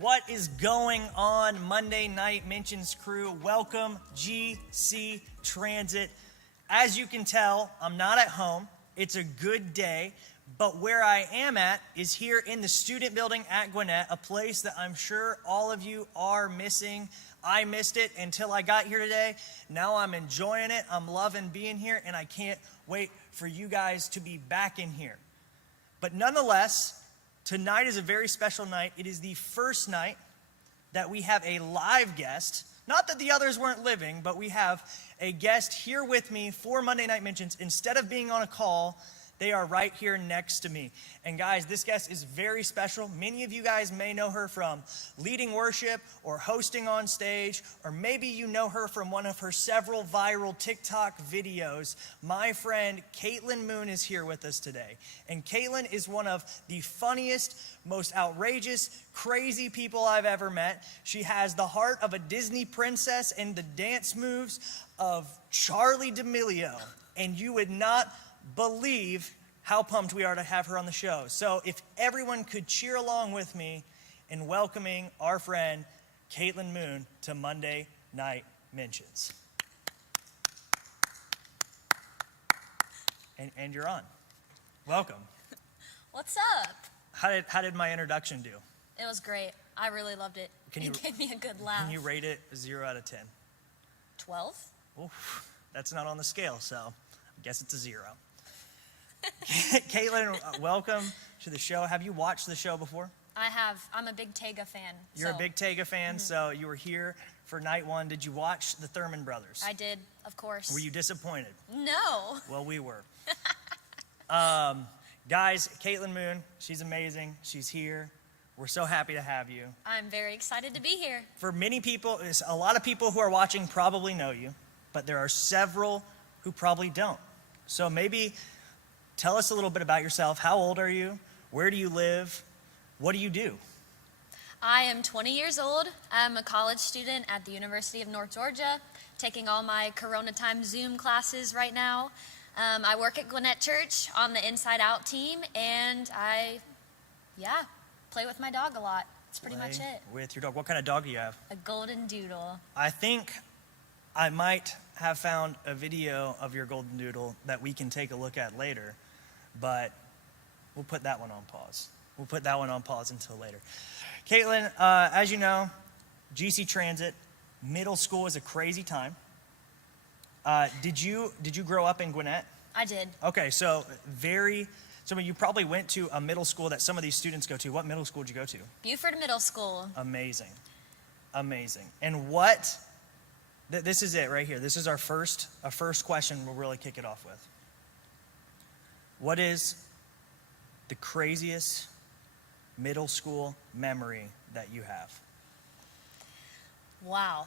What is going on, Monday Night Mentions crew? Welcome, GC Transit. As you can tell, I'm not at home. It's a good day, but where I am at is here in the student building at Gwinnett, a place that I'm sure all of you are missing. I missed it until I got here today. Now I'm enjoying it. I'm loving being here, and I can't wait for you guys to be back in here. But nonetheless, tonight is a very special night. It is the first night that we have a live guest. Not that the others weren't living, but we have a guest here with me for Monday Night Mentions. Instead of being on a call, they are right here next to me. And guys, this guest is very special. Many of you guys may know her from leading worship or hosting on stage, or maybe you know her from one of her several viral TikTok videos. My friend Katelynn Moon is here with us today. And Katelynn is one of the funniest, most outrageous, crazy people I've ever met. She has the heart of a Disney princess and the dance moves of Charli D'Amelio. And you would not believe how pumped we are to have her on the show. So if everyone could cheer along with me in welcoming our friend Katelynn Moon to Monday Night Mentions. And you're on. Welcome. What's up? How did my introduction do? It was great. I really loved it. It gave me a good laugh. Can you rate it 0 out of 10? 12? Oof, that's not on the scale, so I guess it's a 0. Katelynn, welcome to the show. Have you watched the show before? I have. I'm a big Tega fan. You're a big Tega fan, so you were here for night one. Did you watch the Thurman Brothers? I did, of course. Were you disappointed? No. Well, we were. Guys, Katelynn Moon, she's amazing. She's here. We're so happy to have you. I'm very excited to be here. For many people, a lot of people who are watching probably know you, but there are several who probably don't. So maybe tell us a little bit about yourself. How old are you? Where do you live? What do you do? I am 20 years old. I'm a college student at the University of North Georgia, taking all my Corona time Zoom classes right now. I work at Gwinnett Church on the Inside Out team, and I play with my dog a lot. That's pretty much it. With your dog. What kind of dog do you have? A golden doodle. I think I might have found a video of your golden doodle that we can take a look at later, but we'll put that one on pause. We'll put that one on pause until later. Katelynn, as you know, GC Transit, middle school is a crazy time. Did you grow up in Gwinnett? I did. Okay, so you probably went to a middle school that some of these students go to. What middle school did you go to? Buford Middle School. Amazing. And this is it right here. This is our first question we'll really kick it off with. What is the craziest middle school memory that you have? Wow.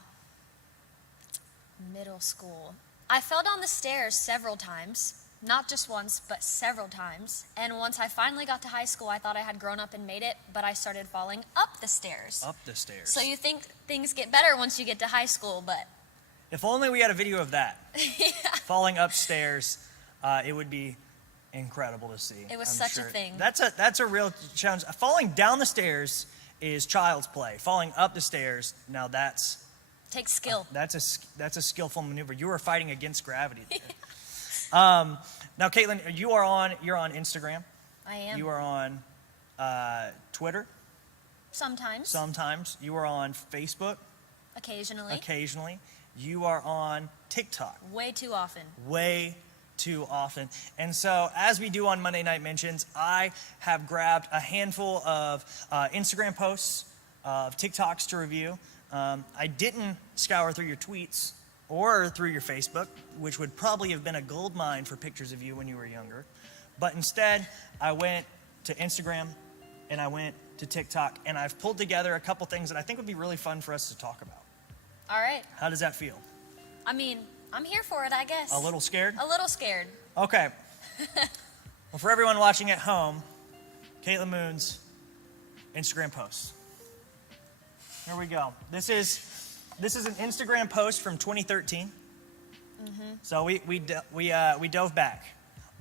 Middle school. I fell down the stairs several times. Not just once, but several times. And once I finally got to high school, I thought I had grown up and made it, but I started falling up the stairs. Up the stairs. So you think things get better once you get to high school, but... If only we had a video of that. Yeah. Falling upstairs, it would be incredible to see. It was such a thing. That's a real challenge. Falling down the stairs is child's play. Falling up the stairs, now that's... Takes skill. That's a skillful maneuver. You were fighting against gravity there. Now, Katelynn, you're on Instagram. I am. You are on Twitter. Sometimes. Sometimes. You are on Facebook. Occasionally. You are on TikTok. Way too often. Way too often. And so, as we do on Monday Night Mentions, I have grabbed a handful of Instagram posts, of TikToks to review. I didn't scour through your tweets or through your Facebook, which would probably have been a gold mine for pictures of you when you were younger. But instead, I went to Instagram and I went to TikTok, and I've pulled together a couple things that I think would be really fun for us to talk about. All right. How does that feel? I mean, I'm here for it, I guess. A little scared? A little scared. Okay. Well, for everyone watching at home, Katelynn Moon's Instagram posts. Here we go. This is an Instagram post from 2013. So we dove back,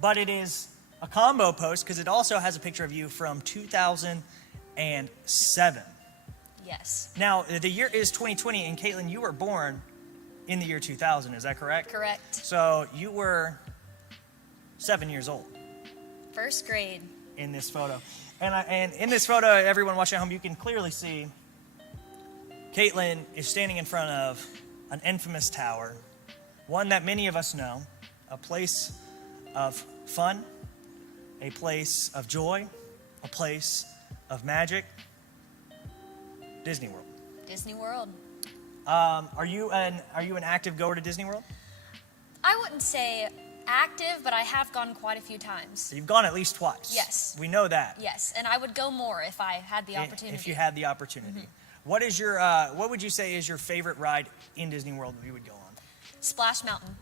but it is a combo post because it also has a picture of you from 2007. Yes. Now, the year is 2020, and Katelynn, you were born in the year 2000, is that correct? Correct. So you were 7 years old. First grade. In this photo. And in this photo, everyone watching at home, you can clearly see Katelynn is standing in front of an infamous tower, one that many of us know, a place of fun, a place of joy, a place of magic, Disney World. Disney World. Are you an active goer to Disney World? I wouldn't say active, but I have gone quite a few times. You've gone at least twice. Yes. We know that. Yes, and I would go more if I had the opportunity. If you had the opportunity. What is your what would you say is your favorite ride in Disney World that you would go on? Splash Mountain.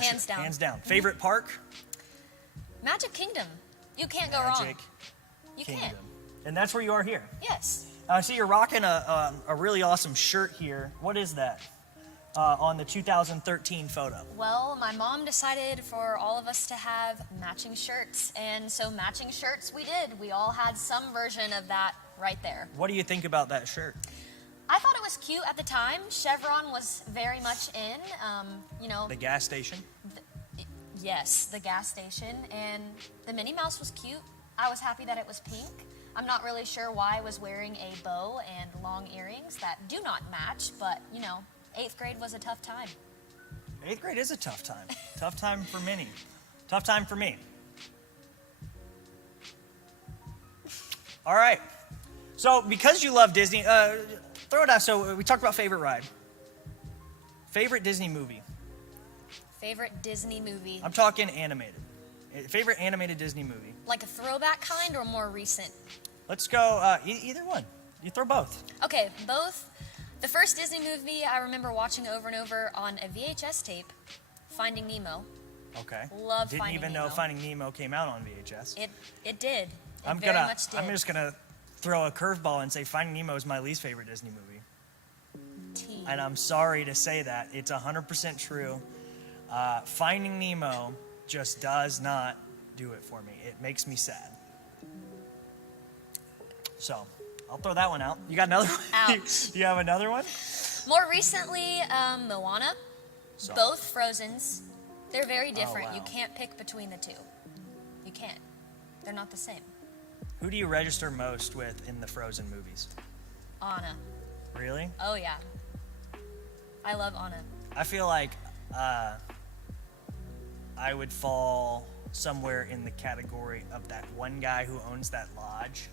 Hands down. Hands down. Favorite park? Magic Kingdom. You can't go wrong. Magic You Kingdom. can't. And that's where you are here. Yes. I see you're rocking a really awesome shirt here. What is that? On the 2013 photo. Well, my mom decided for all of us to have matching shirts, and so matching shirts we did. We all had some version of that right there. What do you think about that shirt? I thought it was cute at the time. Chevron was very much in, The gas station? Yes, the gas station, and the Minnie Mouse was cute. I was happy that it was pink. I'm not really sure why I was wearing a bow and long earrings that do not match, but, 8th grade was a tough time. 8th grade is a tough time. Tough time for many. Tough time for me. All right. So because you love Disney, throw it out. So we talked about favorite ride. Favorite Disney movie. Favorite Disney movie? I'm talking animated. Favorite animated Disney movie. Like a throwback kind or more recent? Let's go either one. You throw both. Okay, both. The first Disney movie I remember watching over and over on a VHS tape, Finding Nemo. Okay. Love Didn't Finding even Nemo. know Finding Nemo came out on VHS. It did. I'm just gonna throw a curveball and say Finding Nemo is my least favorite Disney movie. And I'm sorry to say that. It's 100% true. Finding Nemo just does not do it for me. It makes me sad. So, I'll throw that one out. You got another one? Ouch. You have another one? More recently, Moana. So, Both Frozens. They're very different. wow. You can't pick between the two. You can't. They're not the same. Who do you register most with in the Frozen movies? Anna. Really? Oh, yeah. I love Anna. I feel like I would fall somewhere in the category of that one guy who owns that lodge.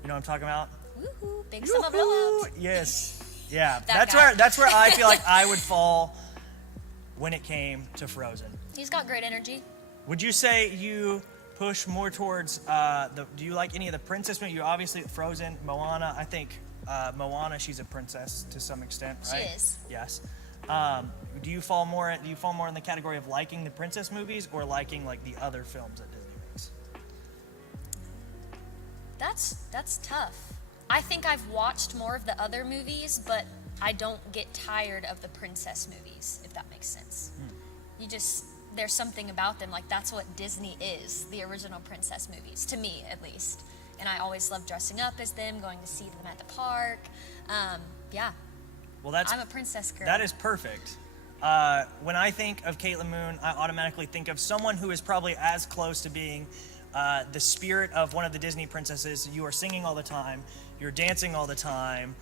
You know what I'm talking about? Woohoo! Big summer blowout. Yes. Yeah. That guy. That's where I feel like I would fall when it came to Frozen. He's got great energy. Would you say you push more towards do you like any of the princess movies? You obviously Frozen, Moana. I think Moana, she's a princess to some extent, right? She is. Yes. Do you fall more in the category of liking the princess movies or liking like the other films that Disney makes? That's tough. I think I've watched more of the other movies, but I don't get tired of the princess movies, if that makes sense. There's something about them, like that's what Disney is, the original princess movies, to me at least. And I always love dressing up as them, going to see them at the park. Yeah. Well, I'm a princess girl. That is perfect. When I think of Katelynn Moon, I automatically think of someone who is probably as close to being the spirit of one of the Disney princesses. You are singing all the time. You're dancing all the time.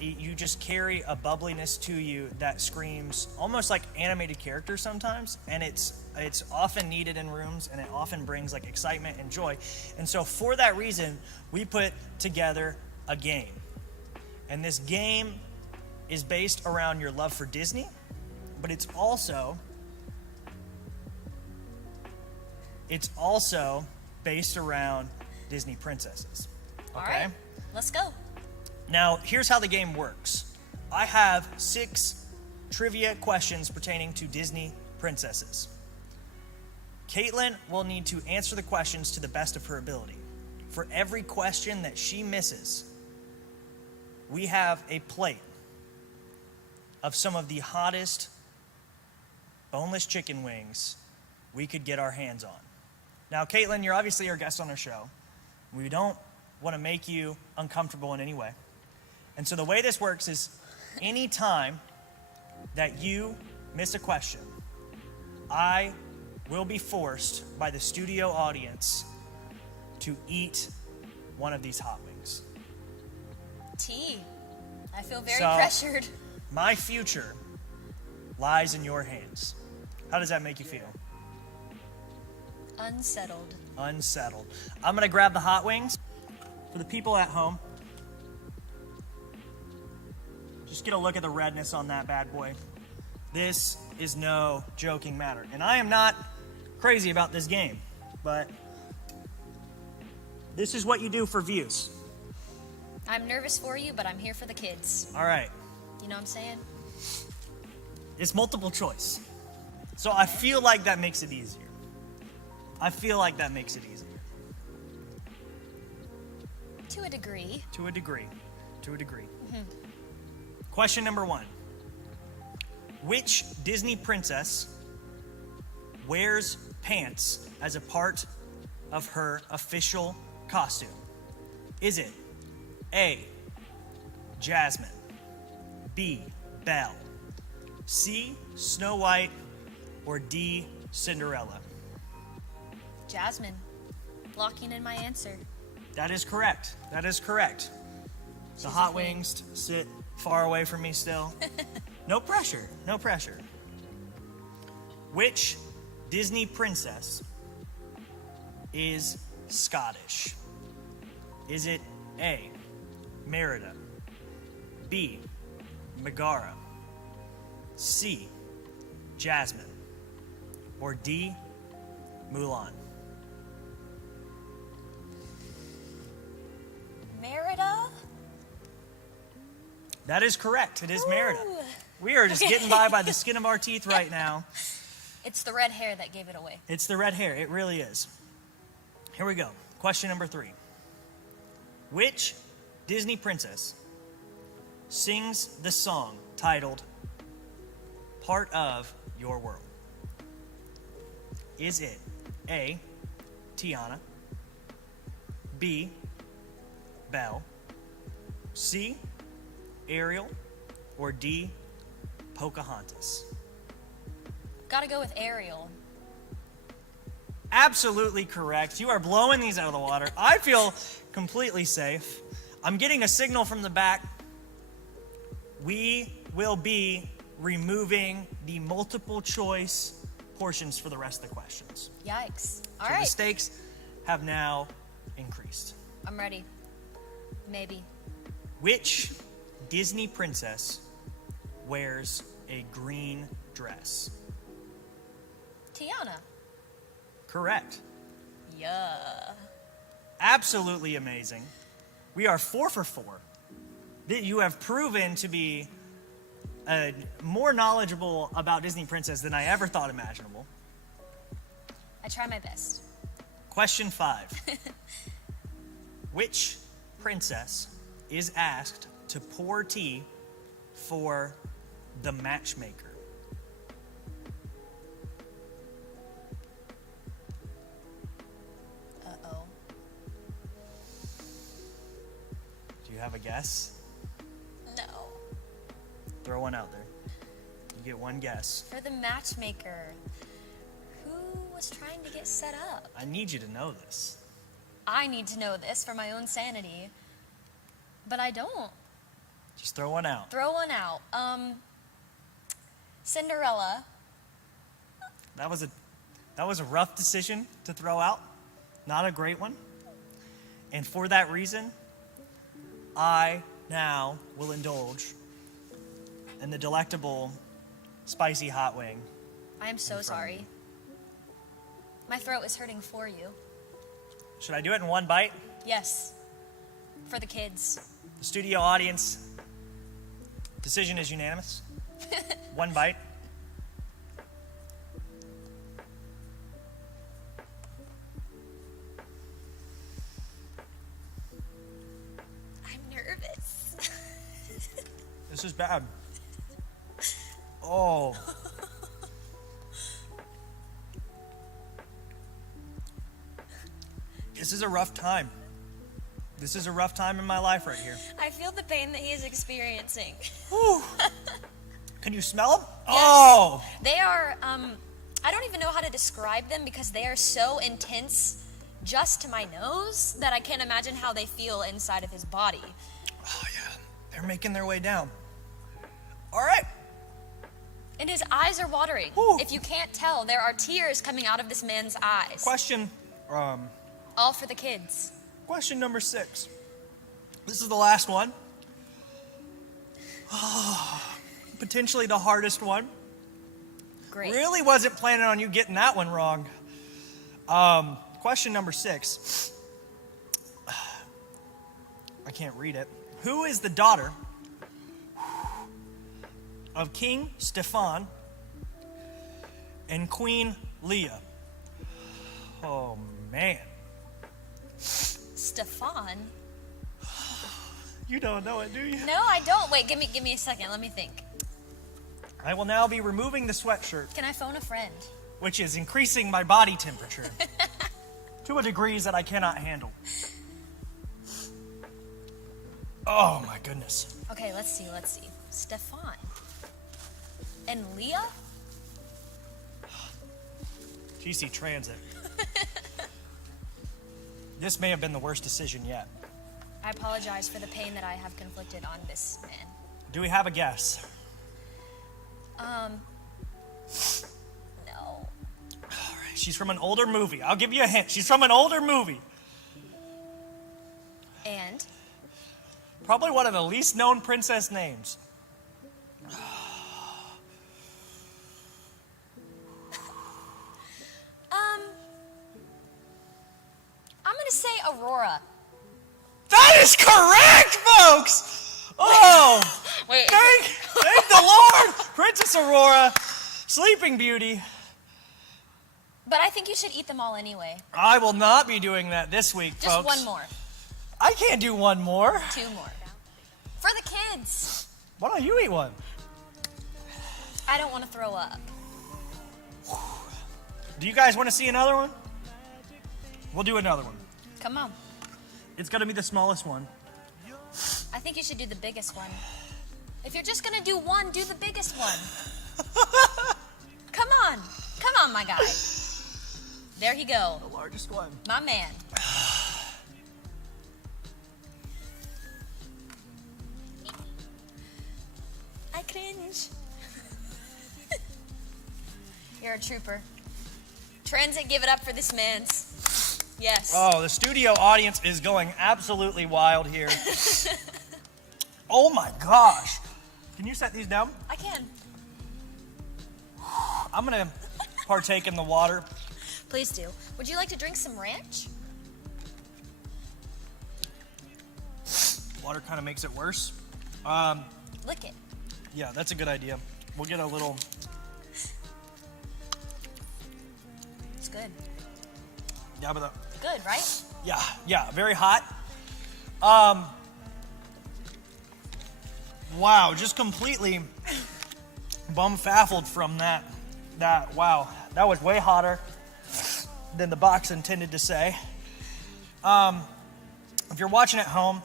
You just carry a bubbliness to you that screams almost like animated characters sometimes, and it's often needed in rooms, and it often brings like excitement and joy. And so for that reason, we put together a game. And this game is based around your love for Disney, but it's also based around Disney princesses. Okay? All right, let's go. Now, here's how the game works. I have 6 trivia questions pertaining to Disney princesses. Katelynn will need to answer the questions to the best of her ability. For every question that she misses, we have a plate of some of the hottest boneless chicken wings we could get our hands on. Now, Katelynn, you're obviously our guest on our show. We don't want to make you uncomfortable in any way. And so the way this works is any time that you miss a question, I will be forced by the studio audience to eat one of these hot wings. T. I feel very pressured. My future lies in your hands. How does that make you feel? Unsettled. Unsettled. I'm going to grab the hot wings. For the people at home, just get a look at the redness on that bad boy. This is no joking matter. And I am not crazy about this game, but this is what you do for views. I'm nervous for you, but I'm here for the kids. All right. You know what I'm saying? It's multiple choice. So I feel like that makes it easier. To a degree. Mm-hmm. Question number 1. Which Disney princess wears pants as a part of her official costume? Is it A, Jasmine, B, Belle, C, Snow White, or D, Cinderella? Jasmine. Locking in my answer. That is correct. The hot wings sit far away from me still. No pressure. Which Disney princess is Scottish? Is it A, Merida, B, Megara, C, Jasmine, or D, Mulan? Merida? That is correct. It is Merida. Ooh. We are just getting by the skin of our teeth right now. It's the red hair that gave it away. It's the red hair. It really is. Here we go. Question number 3. Which Disney princess sings the song titled Part of Your World? Is it A, Tiana, B, Belle, C, Ariel, or D, Pocahontas? Gotta go with Ariel. Absolutely correct. You are blowing these out of the water. I feel completely safe. I'm getting a signal from the back. We will be removing the multiple choice portions for the rest of the questions. Yikes. All So right. the stakes have now increased. I'm ready. Maybe. Which Disney princess wears a green dress? Tiana. Correct. Yeah. Absolutely amazing. We are 4 for 4. You have proven to be more knowledgeable about Disney princess than I ever thought imaginable. I try my best. Question 5. Which princess is asked to pour tea for the matchmaker? Uh-oh. Do you have a guess? No. Throw one out there. You get one guess. For the matchmaker. Who was trying to get set up? I need you to know this. I need to know this for my own sanity. But I don't. Just throw one out. Throw one out. Cinderella. That was a rough decision to throw out. Not a great one. And for that reason, I now will indulge in the delectable spicy hot wing. I am so sorry. My throat is hurting for you. Should I do it in one bite? Yes. For the kids. The studio audience, decision is unanimous. One bite. I'm nervous. This is bad. Oh. This is a rough time. This is a rough time in my life right here. I feel the pain that he is experiencing. Whew. Can you smell them? Yes. Oh! They are, I don't even know how to describe them because they are so intense just to my nose that I can't imagine how they feel inside of his body. Oh, yeah. They're making their way down. All right. And his eyes are watering. Whew. If you can't tell, there are tears coming out of this man's eyes. Question All for the kids. Question number 6. This is the last one. Potentially the hardest one. Great. Really wasn't planning on you getting that one wrong. Question number 6. I can't read it. Who is the daughter of King Stefan and Queen Leah? Oh, man. Stefan? You don't know it, do you? No, I don't. Wait, give me a second. Let me think. I will now be removing the sweatshirt, Can I phone a friend? which is increasing my body temperature to a degree that I cannot handle. Oh, my goodness. Okay, let's see. Stefan. And Leah? GC Transit. This may have been the worst decision yet. I apologize for the pain that I have conflicted on this man. Do we have a guess? No. All right, she's from an older movie. I'll give you a hint. She's from an older movie. And? Probably one of the least known princess names. I'm gonna say Aurora. That is correct, folks! Oh! Wait. Thank the Lord! Princess Aurora, Sleeping Beauty. But I think you should eat them all anyway. I will not be doing that this week, Just folks. one more. I can't do one more. 2 more. For the kids. Why don't you eat one? I don't want to throw up. Do you guys want to see another one? We'll do another one. Come on. It's going to be the smallest one. I think you should do the biggest one. If you're just gonna do one, do the biggest one. Come on, my guy. There you go. The largest one. My man. I cringe. You're a trooper. Transit, give it up for this man's. Yes. Oh, the studio audience is going absolutely wild here. Oh my gosh. Can you set these down? I can. I'm going to partake in the water. Please do. Would you like to drink some ranch? Water kind of makes it worse. Lick it. Yeah, that's a good idea. We'll get a little... It's good. Yeah, but Good, right? yeah, very hot. Wow, just completely bumfaffled from that. Wow, that was way hotter than the box intended to say. If you're watching at home,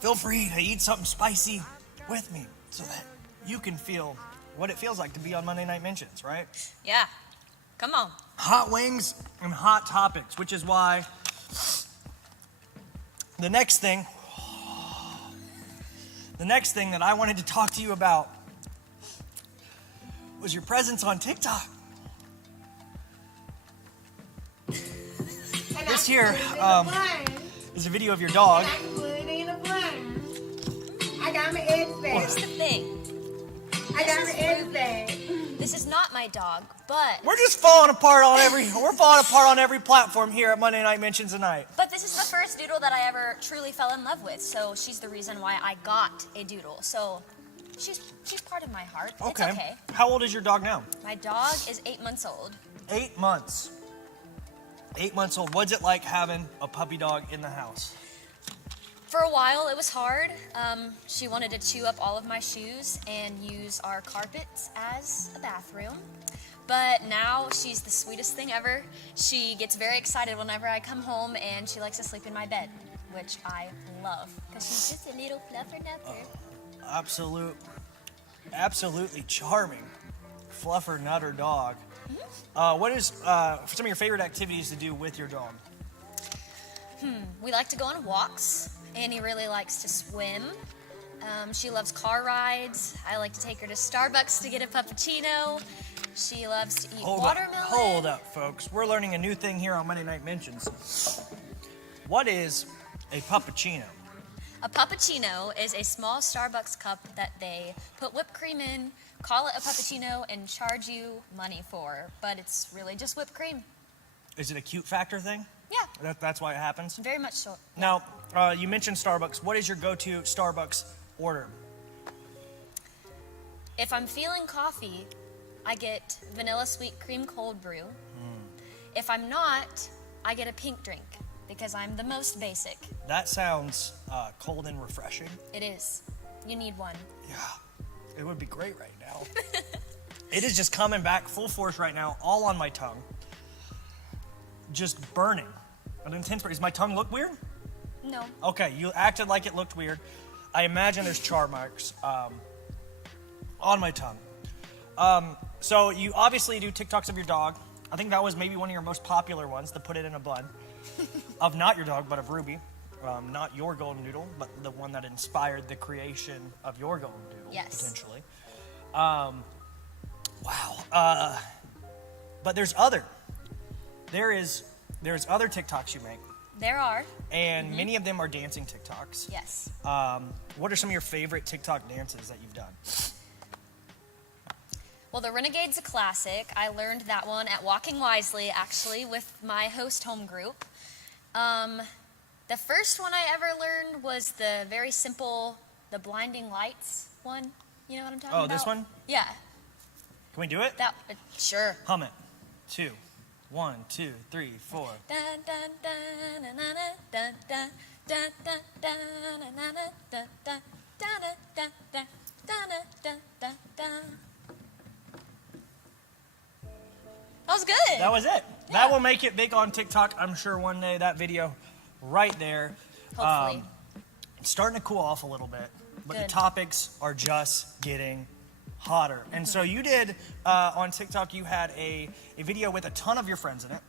feel free to eat something spicy with me so that you can feel what it feels like to be on Monday Night Mentions, right? Yeah. Come on. Hot wings and hot topics, which is why the next thing that I wanted to talk to you about was your presence on TikTok. This here is a video of your dog. I got my eggs Here's back. the thing. I got my eggs back. This is not my dog, but We're just falling apart on every platform here at Monday Night Mentions tonight. this is the first doodle that I ever truly fell in love with. So she's the reason why I got a doodle. So she's part of my heart. It's okay. How old is your dog now? My dog is 8 months old. 8 months. 8 months old. What's it like having a puppy dog in the house? For a while, it was hard. She wanted to chew up all of my shoes and use our carpets as a bathroom. But now she's the sweetest thing ever. She gets very excited whenever I come home, and she likes to sleep in my bed, which I love because she's just a little fluffer-nupper. Absolutely charming fluffer-nutter dog. What is some of your favorite activities to do with your dog? We like to go on walks. Annie really likes to swim. She loves car rides. I like to take her to Starbucks to get a puppuccino. She loves to eat watermelon. Hold up, folks. We're learning a new thing here on Monday Night Mentions. What is a puppuccino? A puppuccino is a small Starbucks cup that they put whipped cream in, call it a puppuccino, and charge you money for. But it's really just whipped cream. Is it a cute factor thing? Yeah. That's why it happens? Very much so. Now, you mentioned Starbucks. What is your go-to Starbucks order? If I'm feeling coffee, I get vanilla sweet cream cold brew. If I'm not, I get a pink drink because I'm the most basic. That sounds cold and refreshing. It is. You need one. Yeah, it would be great right now. It is just coming back full force right now, all on my tongue. Just burning. An intense. Does my tongue look weird? No. Okay, you acted like it looked weird. I imagine there's char marks on my tongue. So you obviously do TikToks of your dog. I think that was maybe one of your most popular ones, to put it in a bun. Of not your dog, but of Ruby. Not your golden doodle, but the one that inspired the creation of your golden doodle, yes. Potentially. Wow. But there's other TikToks you make. There are. And many of them are dancing TikToks. Yes. What are some of your favorite TikTok dances that you've done? Well, the Renegade's a classic. I learned that one at Walking Wisely, actually, with my host home group. The first one I ever learned was the very simple, the blinding lights one. You know what I'm talking about? Oh, this one? Yeah. Can we do it? Sure. Hum it. 2, 1, 2, 3, 4. Dun, dun, dun, dun, dun, dun, dun, dun, dun, dun, dun, dun, dun, dun, dun, dun, dun, dun. That was good. That was it. Yeah. That will make it big on TikTok. I'm sure one day that video right there. Hopefully. It's starting to cool off a little bit, but Good. the topics are just getting hotter. And so you did, on TikTok, you had a video with a ton of your friends in it.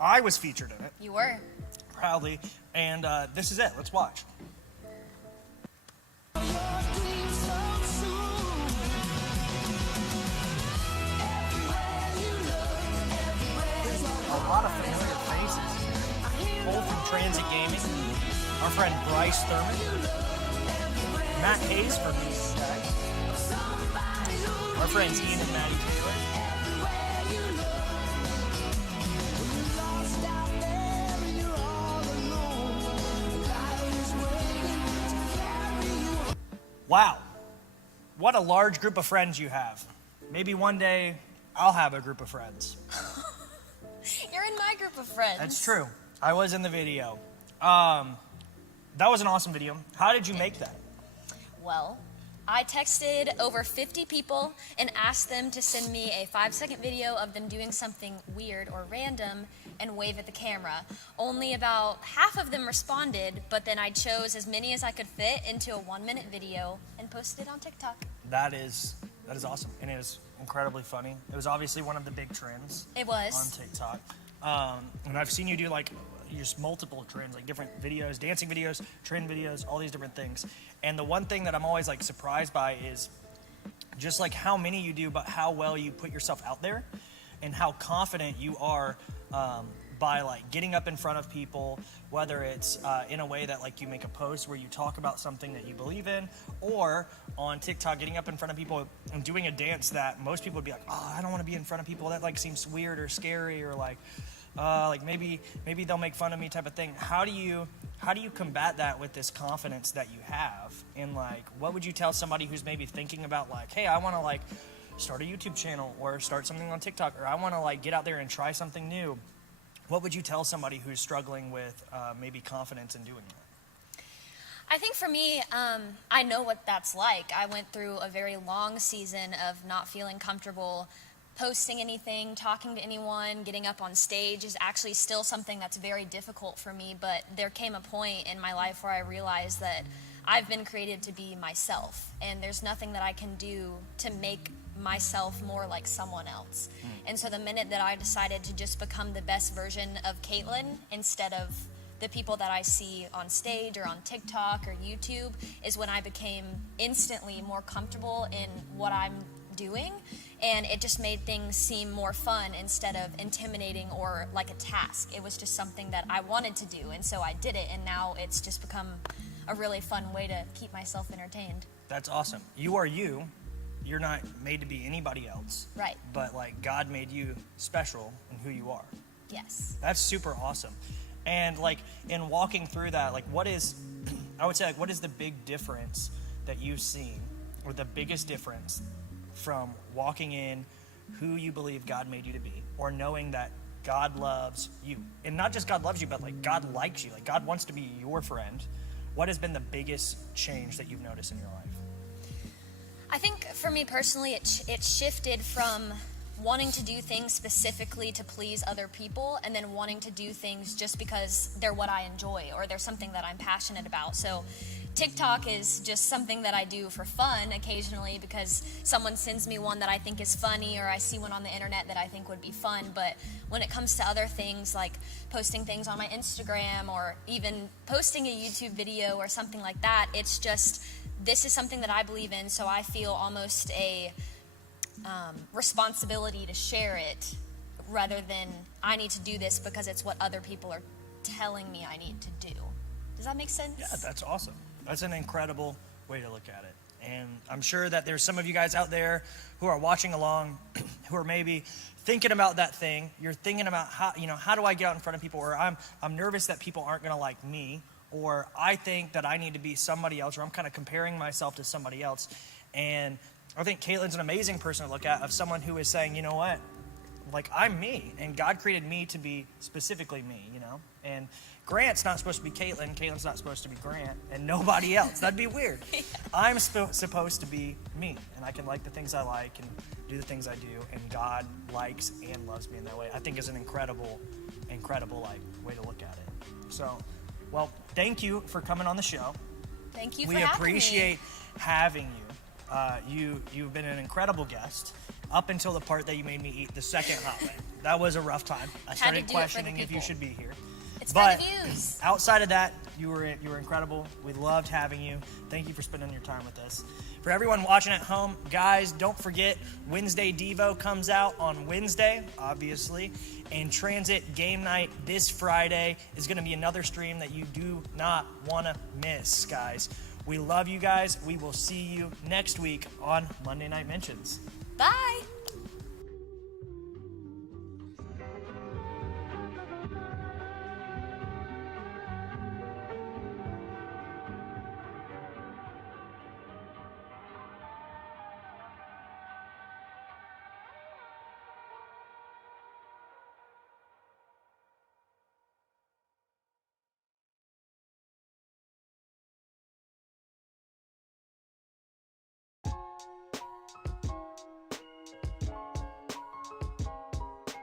I was featured in it. You were. Proudly. And this is it. Let's watch. A lot of familiar faces. Both from Transit Gaming. Our friend Bryce Thurman. Matt Hayes from Music Tech. Our friends Ian and Maddie Taylor. Wow. What a large group of friends you have. Maybe one day I'll have a group of friends. You're in my group of friends. That's true. I was in the video. That was an awesome video. How did you make that? Well, I texted over 50 people and asked them to send me a 5-second video of them doing something weird or random and wave at the camera. Only about half of them responded, but then I chose as many as I could fit into a 1-minute video and posted it on TikTok. That is awesome. And it is incredibly funny. It was obviously one of the big trends. It was. On TikTok. And I've seen you do like just multiple trends, like different videos, dancing videos, trend videos, all these different things. And the one thing that I'm always like surprised by is just like how many you do, but how well you put yourself out there and how confident you are by like getting up in front of people, whether it's in a way that like you make a post where you talk about something that you believe in, or on TikTok getting up in front of people and doing a dance that most people would be like, oh, I don't want to be in front of people. That like seems weird or scary, or like maybe they'll make fun of me type of thing. How do you combat that with this confidence that you have? And like, what would you tell somebody who's maybe thinking about like, hey, I want to like start a YouTube channel or start something on TikTok, or I want to like get out there and try something new? What would you tell somebody who's struggling with maybe confidence in doing that? I think for me, I know what that's like. I went through a very long season of not feeling comfortable posting anything, talking to anyone, getting up on stage is actually still something that's very difficult for me, but there came a point in my life where I realized that I've been created to be myself, and there's nothing that I can do to make myself more like someone else. And so the minute that I decided to just become the best version of Katelynn instead of the people that I see on stage or on TikTok or YouTube is when I became instantly more comfortable in what I'm doing, and it just made things seem more fun instead of intimidating or like a task. It was just something that I wanted to do, and so I did it, and now it's just become a really fun way to keep myself entertained. That's awesome. You are you. You're not made to be anybody else. Right. But like God made you special in who you are. Yes. That's super awesome. And like in walking through that, like what is the big difference that you've seen, or the biggest difference from walking in who you believe God made you to be, or knowing that God loves you? And not just God loves you, but like God likes you. Like God wants to be your friend. What has been the biggest change that you've noticed in your life? I think for me personally, it shifted from wanting to do things specifically to please other people, and then wanting to do things just because they're what I enjoy or they're something that I'm passionate about. So TikTok is just something that I do for fun occasionally because someone sends me one that I think is funny, or I see one on the internet that I think would be fun. But when it comes to other things like posting things on my Instagram or even posting a YouTube video or something like that, it's just, this is something that I believe in, so I feel almost a responsibility to share it, rather than I need to do this because it's what other people are telling me I need to do. Does that make sense? Yeah, that's awesome. That's an incredible way to look at it. And I'm sure that there's some of you guys out there who are watching along who are maybe thinking about that thing. You're thinking about how do I get out in front of people, or I'm nervous that people aren't going to like me, or I think that I need to be somebody else, or I'm kind of comparing myself to somebody else. And I think Katelynn's an amazing person to look at, of someone who is saying, you know what, like I'm me, and God created me to be specifically me, and Grant's not supposed to be Katelynn, Katelynn's not supposed to be Grant, and nobody else. That'd be weird. Yeah. I'm supposed to be me, and I can like the things I like and do the things I do, and God likes and loves me in that way. I think is an incredible like way to look at it. So, well, thank you for coming on the show. Thank you for having me. We appreciate having you. You've been an incredible guest up until the part that you made me eat the second hot wing. That was a rough time. I started questioning if you should be here. It's but for the views. Outside of that, you were incredible. We loved having you. Thank you for spending your time with us. For everyone watching at home, guys, don't forget Wednesday Devo comes out on Wednesday, obviously, and Transit Game Night this Friday is going to be another stream that you do not want to miss, guys. We love you guys. We will see you next week on Monday Night Mentions. Bye.